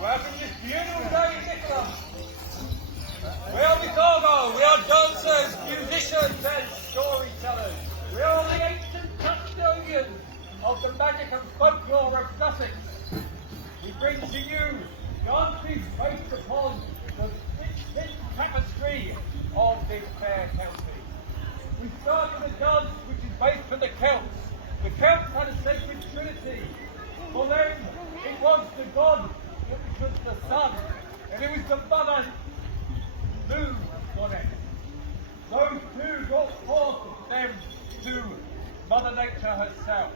Welcome this beautiful day in Michelham. We are Mythago, we are dancers, musicians and storytellers. We are the ancient custodians of the magic and folklore of Sussex. We bring to you dances based upon the rich tapestry of this fair county. We start with a dance which is based on the Celts. The Celts had a sacred trinity. For them, it was the god, which was the sun, and it was the mother moon goddess. Those two brought forth them to Mother Nature herself,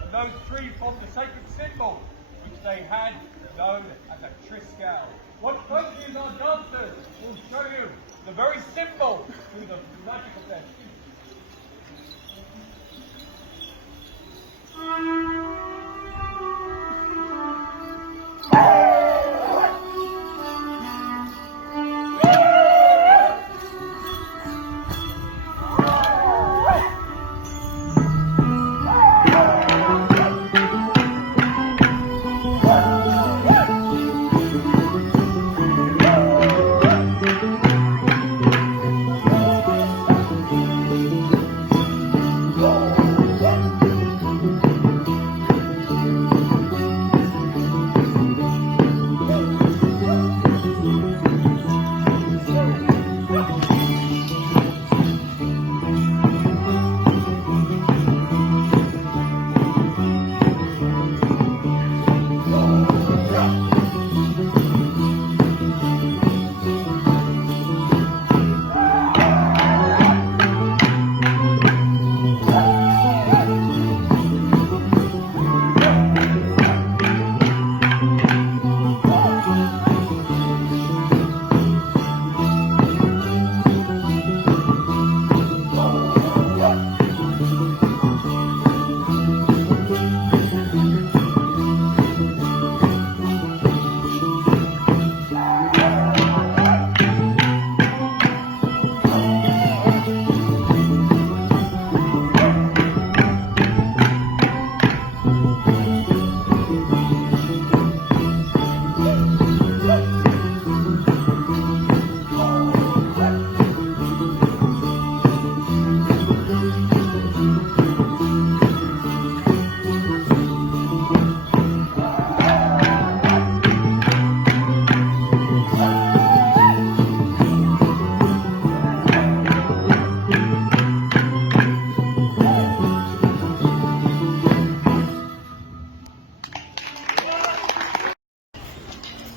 and those three formed the sacred symbol which they had known as a triskel. What folks our dancers will show you the very symbol through the magic of their feet.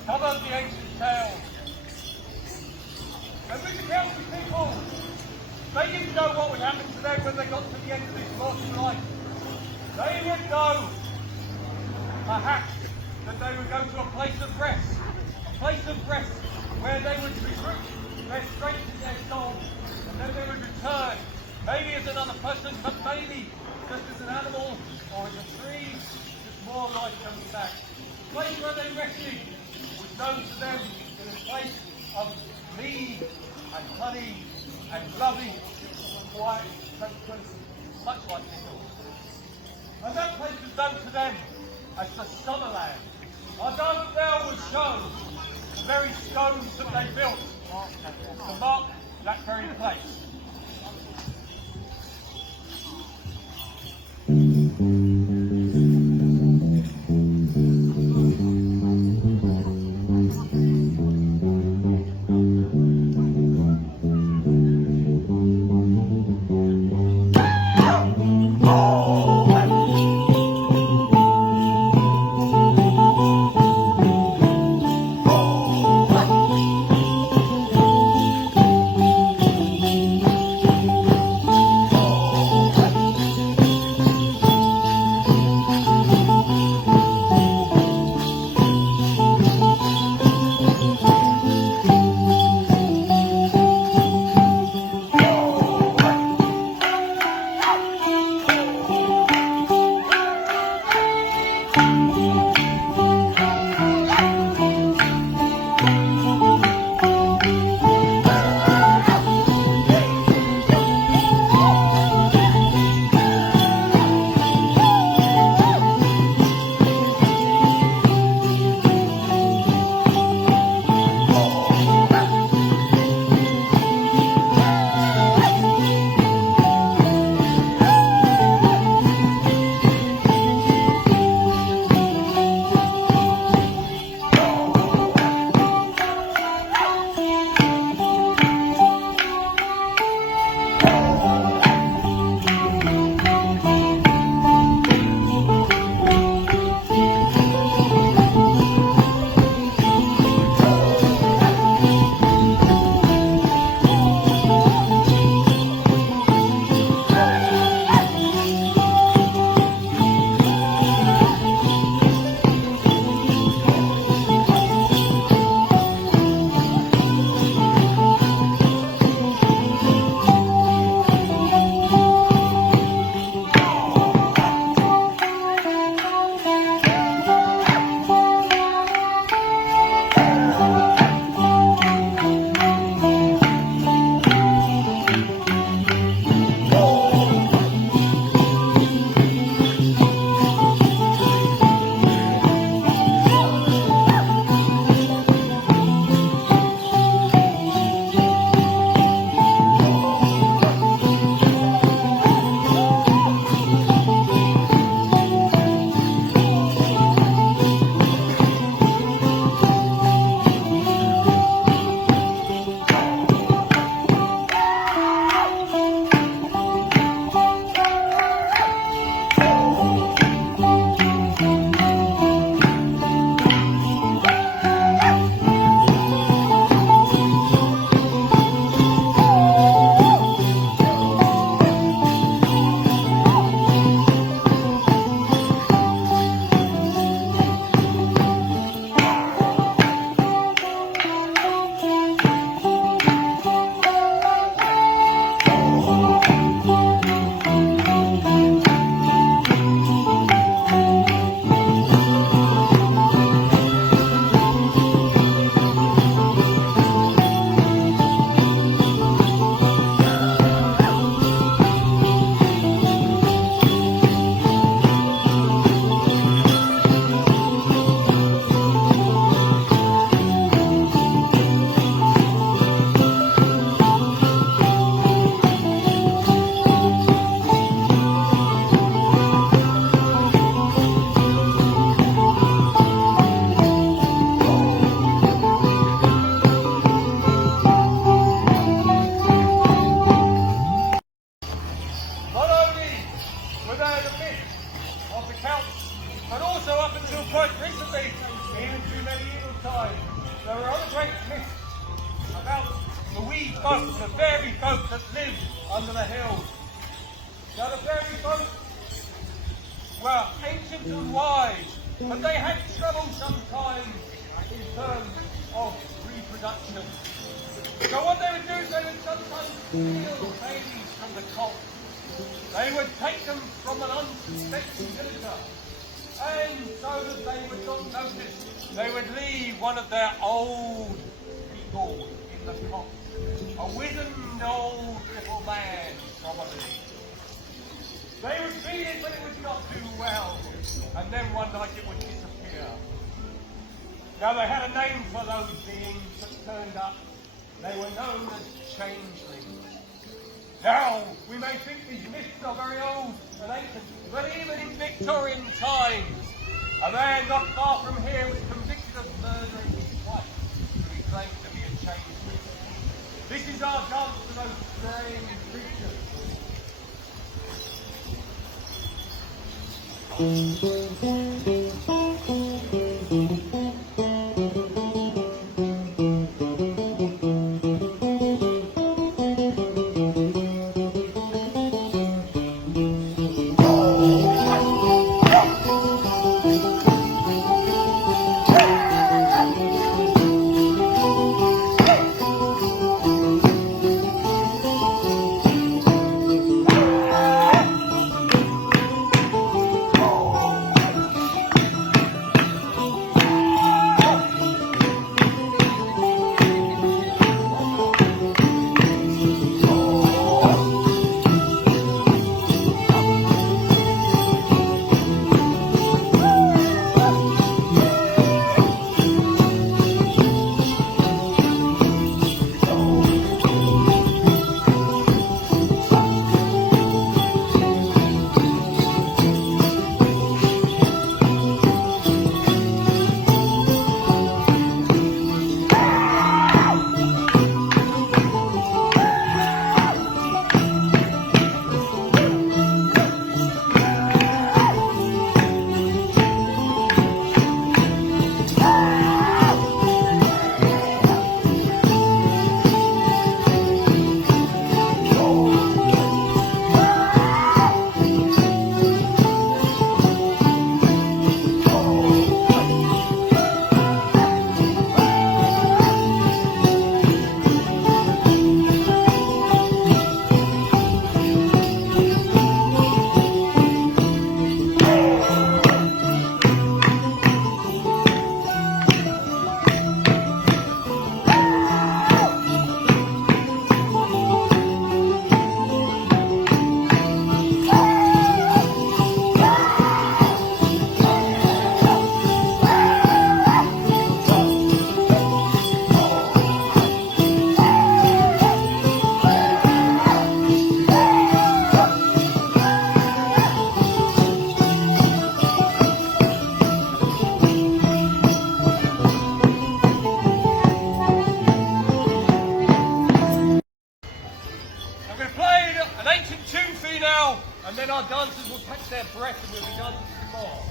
How about the ancient tales? And with the Celtic people, they didn't know what would happen to them when they got to the end of this mortal life. They didn't know, perhaps, that they would go to a place of rest where they would recruit their strength and their soul, and then they would return, maybe as another person, but maybe just as an animal or as a tree, just more life comes back. The place where they rested was known to them as a place of mead and honey and loving, quiet tranquility, much like Michelham. And that place was known to them as the Summerland. Our dance now would show the very stones that they built to mark that very place. time, there were other great myths about the wee folk, the fairy folk that live under the hills. Now the fairy folk were ancient and wise, but they had trouble sometimes in terms of reproduction. So what they would do is they would sometimes steal babies from the cult. They would take them from an unsuspecting villager, and so that they would not notice, they would leave one of their old people in the cot. A wizened old little man, probably. They would feed it, but it would not do well, and then one night it would disappear. Now they had a name for those beings that turned up. They were known as changelings. Now, we may think these myths are very old and ancient, but even in Victorian times, a man not far from here was convicted of murdering his wife, who he claimed to be a changeling. This is our dance to those strange creatures. And then our dancers will catch their breath and we'll be dancing some more.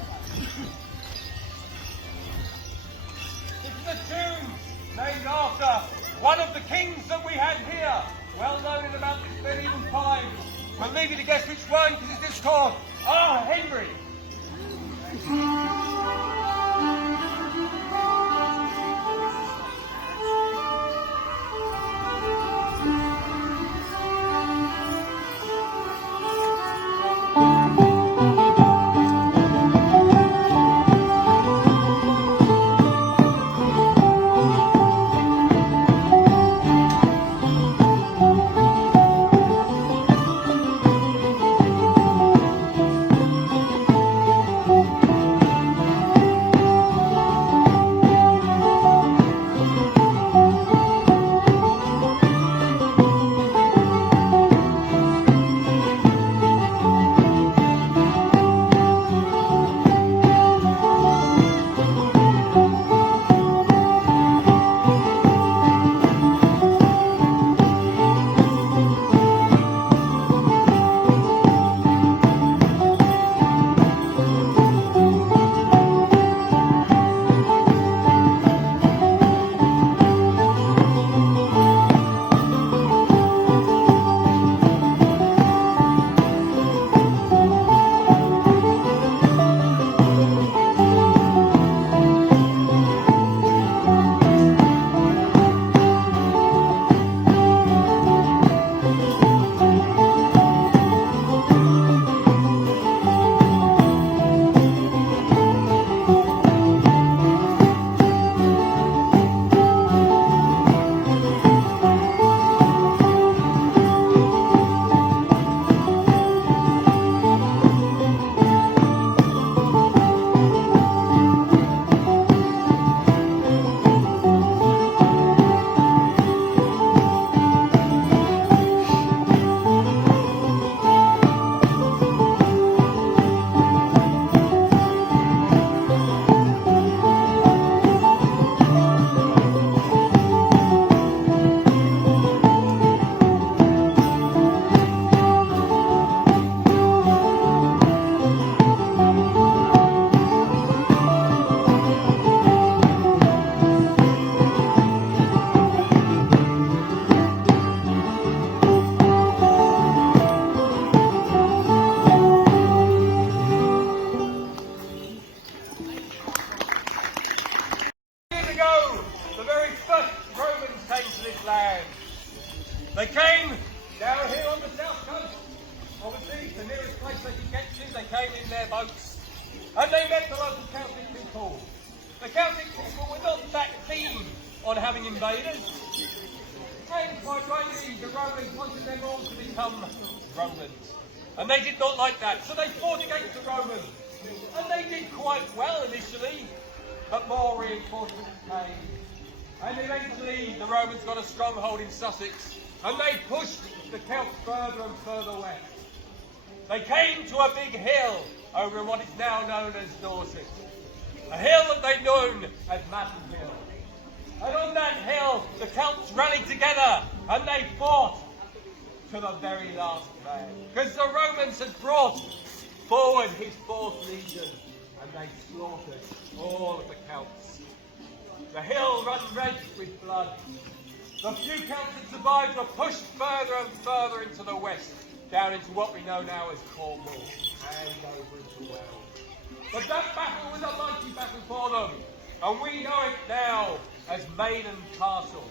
This is a tune named after one of the kings that we had here, well known in about this medieval time. We'll leave you to guess which one, because this is called Henry. land. They came down here on the south coast. Obviously, the nearest place they could get to, they came in their boats. And they met the local Celtic people. The Celtic people were not that keen on having invaders. And quite rightly, the Romans wanted them all to become Romans. And they did not like that, so they fought against the Romans. And they did quite well initially, but more reinforcements came. And eventually, the Romans got a stronghold in Sussex, and they pushed the Celts further and further west. They came to a big hill over what is now known as Dorset. A hill that they'd known as Madden Hill. And on that hill, the Celts rallied together and they fought to the very last man. Because the Romans had brought forward his 4th Legion and they slaughtered all of the Celts. The hill ran red with blood. The few Celts that survived were pushed further and further into the west, down into what we know now as Cornwall and over into Wales. But that battle was a mighty battle for them, and we know it now as Maiden Castle.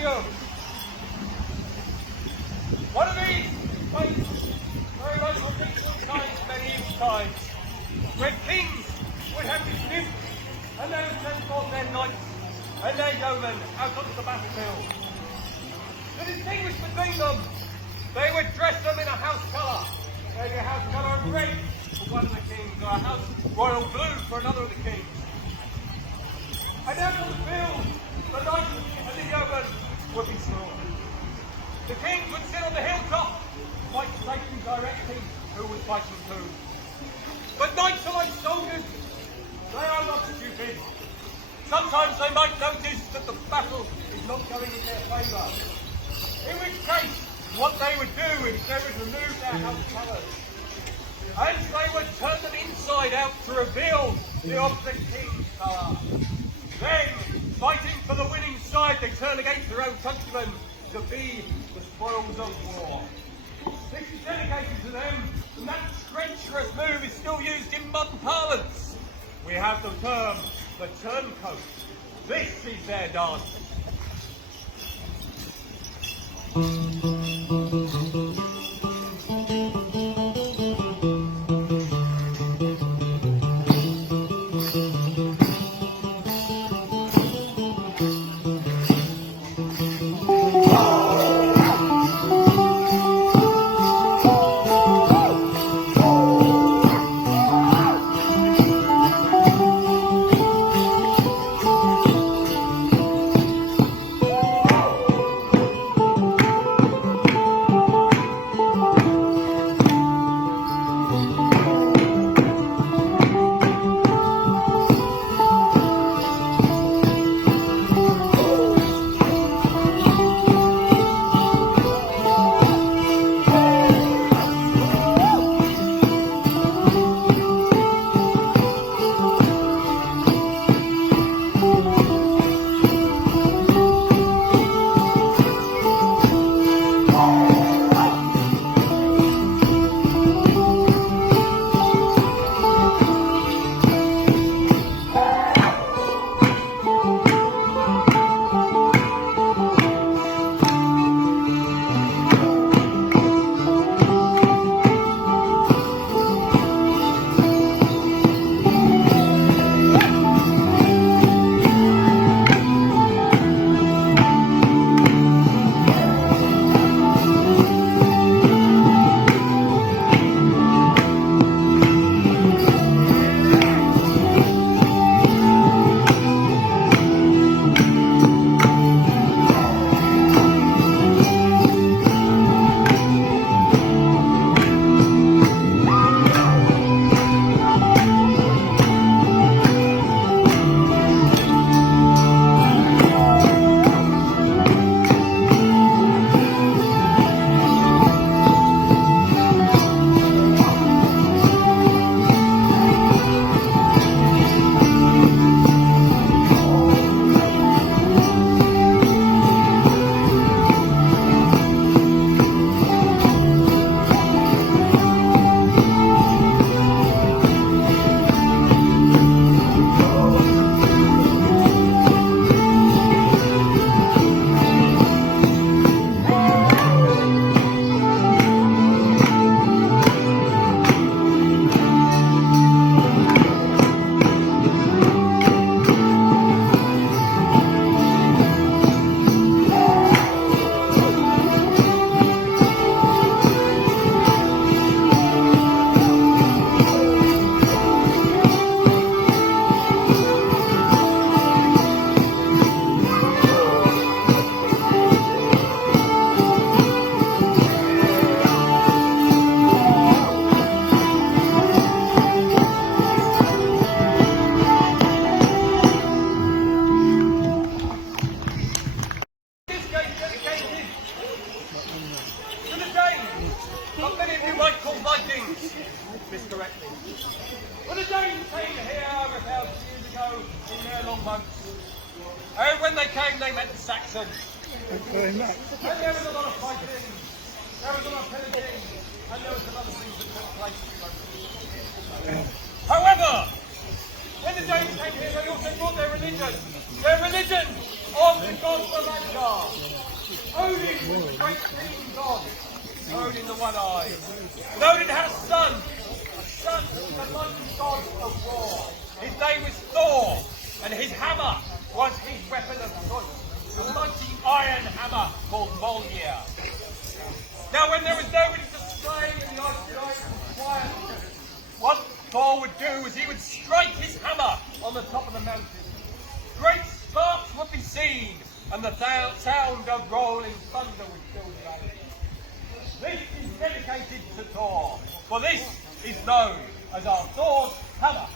you. One of these days, very much from medieval times, medieval times, when kings would have disputes and they would send forth their knights and their yeomen out onto the battlefield. To distinguish between them, they would dress them in a house colour. Maybe a house colour of red for one of the kings, or a house royal blue for another of the kings. And out on the field, the knights and the yeomen would be slaughtered. The kings would sit on the hilltop, quite safely directing who was fighting who. But knights are like soldiers. They are not stupid. Sometimes they might notice that the battle is not going in their favour. In which case, what they would do is they would remove their house colours. And they would turn them inside out to reveal the opposite king's colour. Then, fighting for the winning side, they turn against their own countrymen to be the spoils of war. This is dedicated to them, and that treacherous move is still used in modern parlance. We have the term, the turncoat. This is their dance. Well, the Danes came here over 1,000 years ago in their long boats. And when they came, they met the Saxons. And there was a lot of fighting, there was a lot of pillaging, and there was some other things that took place. However, when the Danes came here, they also brought their religion of the gods of Mythago. gleamed on, Odin the one-eyed. And Odin had a son who was the mighty god of war. His name was Thor, and his hammer was his weapon of choice, the mighty iron hammer called Mjolnir. Now when there was nobody to slay in the ice giant was quiet, what Thor would do is he would strike his hammer on the top of the mountain. Great sparks would be seen, and the sound of rolling thunder would fill the valley. This is dedicated to Thor, for this is known as our Thor's hammer.